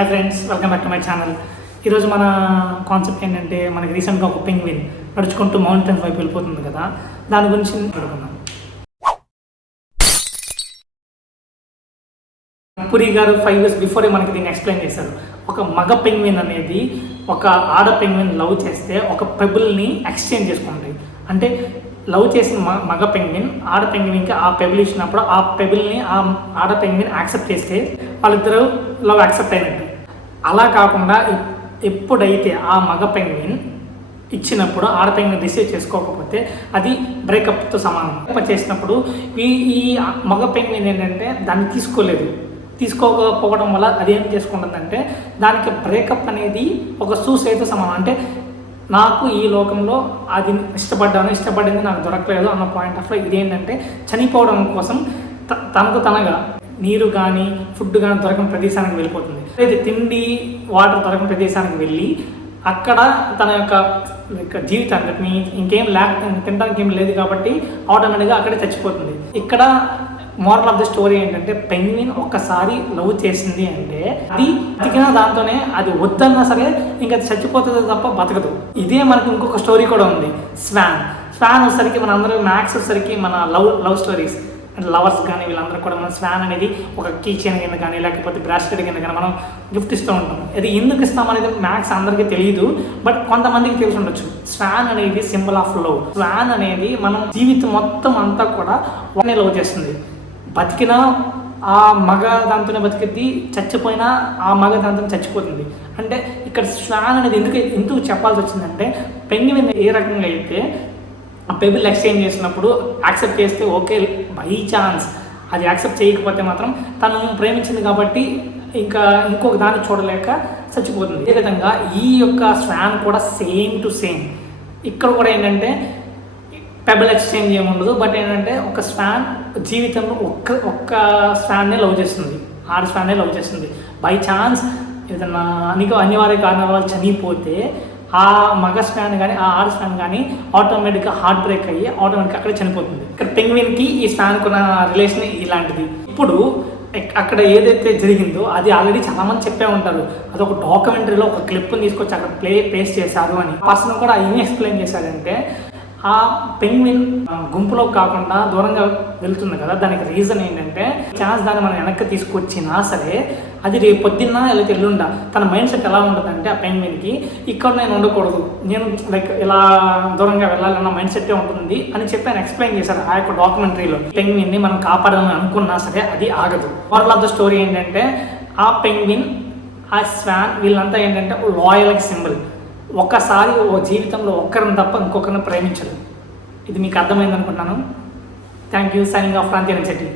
Hi friends welcome back to my channel ఈరోజు మన concept ఏంటంటే మనకి రీసెంట్గా ఒక పెంగ్విన్ నడుచుకుంటూ మౌంటైన్స్ వైపు వెళ్ళిపోతుంది కదా. దాని గురించి అడుగుతున్నాం పురి గారు ఫైవ్ ఇయర్స్ బిఫోరే మనకి దీన్ని ఎక్స్ప్లెయిన్ చేశారు. ఒక మగ పెంగ్విన్ అనేది ఒక ఆడ పెంగ్విన్ లవ్ చేస్తే ఒక పెబుల్ని ఎక్స్చేంజ్ చేసుకుంటాయి అంటే లవ్ చేసిన మ- మగ పెంగ్విన్ ఆడ పెంగ్విన్కి ఆ పెబుల్ ఇచ్చినప్పుడు ఆ పెబుల్ని ఆ ఆడ పెంగ్విన్ యాక్సెప్ట్ చేస్తే వాళ్ళిద్దరూ లవ్ యాక్సెప్ట్ అయినట్టు. అలా కాకుండా ఎప్పుడైతే ఆ మగ పెంగ్విన్ ఇచ్చినప్పుడు ఆడ రిసీవ్ చేసుకోకపోతే అది బ్రేకప్తో సమానం. చేసినప్పుడు ఈ ఈ మగ పెంగ్విన్ ఏంటంటే దాన్ని తీసుకోలేదు. తీసుకోకపోవడం వల్ల అది ఏం చేసుకుంటుందంటే దానికి బ్రేకప్ అనేది ఒక సూసైడ్తో సమానం. అంటే నాకు ఈ లోకంలో అది ఇష్టపడ్డాను ఇష్టపడింది నాకు దొరకలేదు అన్న పాయింట్ ఆఫ్ ఇది ఏంటంటే చనిపోవడం కోసం త- తనకు తనగా నీరు కానీ ఫుడ్ కానీ దొరకని ప్రదేశానికి వెళ్ళిపోతుంది. అయితే తిండి వాటర్ దొరకని ప్రదేశానికి వెళ్ళి అక్కడ తన యొక్క జీవితాన్ని ఇంకేం లేక తినడానికి ఏం లేదు కాబట్టి ఆటోమేటిక్గా అక్కడే చచ్చిపోతుంది. ఇక్కడ మోరల్ ఆఫ్ ద స్టోరీ ఏంటంటే పెంగ్విన్ ఒక్కసారి లవ్ చేసింది అంటే అది బతికిన దాంతోనే అది వద్దన్నా సరే ఇంకా అది చచ్చిపోతుంది తప్ప బతకదు. ఇదే మనకు ఇంకొక స్టోరీ కూడా ఉంది స్వాన్. స్వాన్ వచ్చేసరికి మన అందరూ మ్యాథ్స్ వచ్చేసరికి మన లవ్ లవ్ స్టోరీస్. లవర్స్ కానీ వీళ్ళందరూ కూడా మనం స్వాన్ అనేది ఒక కీ చైన్ కింద కానీ లేకపోతే బ్రాస్లెట్ కింద కానీ మనం గిఫ్ట్ ఇస్తూ ఉంటాం అది ఎందుకు ఇస్తాం అనేది మ్యాథ్స్ అందరికీ తెలియదు బట్ కొంతమందికి తెలిసి ఉండొచ్చు. స్వాన్ అనేది సింబల్ ఆఫ్ లవ్. స్వాన్ అనేది మనం జీవితం మొత్తం అంతా కూడా ఒకనే లవ్ చేస్తుంది. బతికిన ఆ మగ దాంతోనే బతికిద్ది చచ్చిపోయినా ఆ మగ దాంతో చచ్చిపోతుంది. అంటే ఇక్కడ స్వాన్ అనేది ఎందుకు ఎందుకు చెప్పాల్సి వచ్చిందంటే పెంగ్విన్ ఏ రకంగా అయితే పేబుల్ ఎక్స్చేంజ్ చేసినప్పుడు యాక్సెప్ట్ చేస్తే ఓకే బై ఛాన్స్. అది యాక్సెప్ట్ చేయకపోతే మాత్రం తను ప్రేమించింది కాబట్టి ఇంకా ఇంకొక దాన్ని చూడలేక చచ్చిపోతుంది. అదే విధంగా ఈ యొక్క స్వాన్ కూడా సేమ్ టు సేమ్. ఇక్కడ కూడా ఏంటంటే పెబల్ ఎక్స్చేంజ్ ఏముండదు ఉండదు బట్ ఏంటంటే ఒక స్వాన్ జీవితంలో ఒక్క ఒక్క స్వాన్నే లవ్ చేస్తుంది. ఆరు స్వాన్నే లవ్ చేస్తుంది. బై ఛాన్స్ ఏదన్నా నీకు అనివార్య కారణాల వల్ల చనిపోతే ఆ మగ స్పాన్ కానీ ఆ ఆర్ స్పాన్ కానీ ఆటోమేటిక్గా హార్ట్ బ్రేక్ అయ్యి ఆటోమేటిక్గా అక్కడే చనిపోతుంది. ఇక్కడ పెంగ్విన్కి ఈ స్పాన్కి ఉన్న రిలేషన్ ఇలాంటిది. ఇప్పుడు అక్కడ ఏదైతే జరిగిందో అది ఆల్రెడీ చాలా మంది చెప్పే ఉంటారు. అది ఒక డాక్యుమెంటరీలో ఒక క్లిప్ని తీసుకొచ్చి అక్కడ ప్లే ప్లేస్ చేశారు అని. పర్సన్ కూడా ఏం ఎక్స్ప్లెయిన్ చేశారంటే ఆ పెంగ్విన్ గుంపులో కాకుండా దూరంగా వెళ్తుంది కదా. దానికి రీజన్ ఏంటంటే ఛాన్స్ దాన్ని మనం వెనక్కి తీసుకొచ్చినా సరే అది రేపు పొద్దున్న లేకపోతే ఎల్లుండ తన మైండ్ సెట్ ఎలా ఉంటుందంటే ఆ పెంగ్విన్కి ఇక్కడ నేను ఉండకూడదు. నేను లైక్ ఇలా దూరంగా వెళ్ళాలన్న మైండ్ సెట్టే ఉంటుంది అని చెప్పి ఆయన ఎక్స్ప్లెయిన్ చేశారు ఆ యొక్క డాక్యుమెంటరీలో పెంగ్విన్ని మనం కాపాడాలని అనుకున్నా సరే అది ఆగదు. మోరల్ ఆఫ్ ద స్టోరీ ఏంటంటే ఆ పెంగ్విన్ ఆ స్వాన్ వీళ్ళంతా ఏంటంటే లాయల్ సింబల్. ఒక్కసారి ఓ జీవితంలో ఒక్కరిని తప్ప ఇంకొకరిని ప్రేమించరు ఇది మీకు అర్థమైంది అనుకుంటున్నాను thank you signing off Kranthi Shetty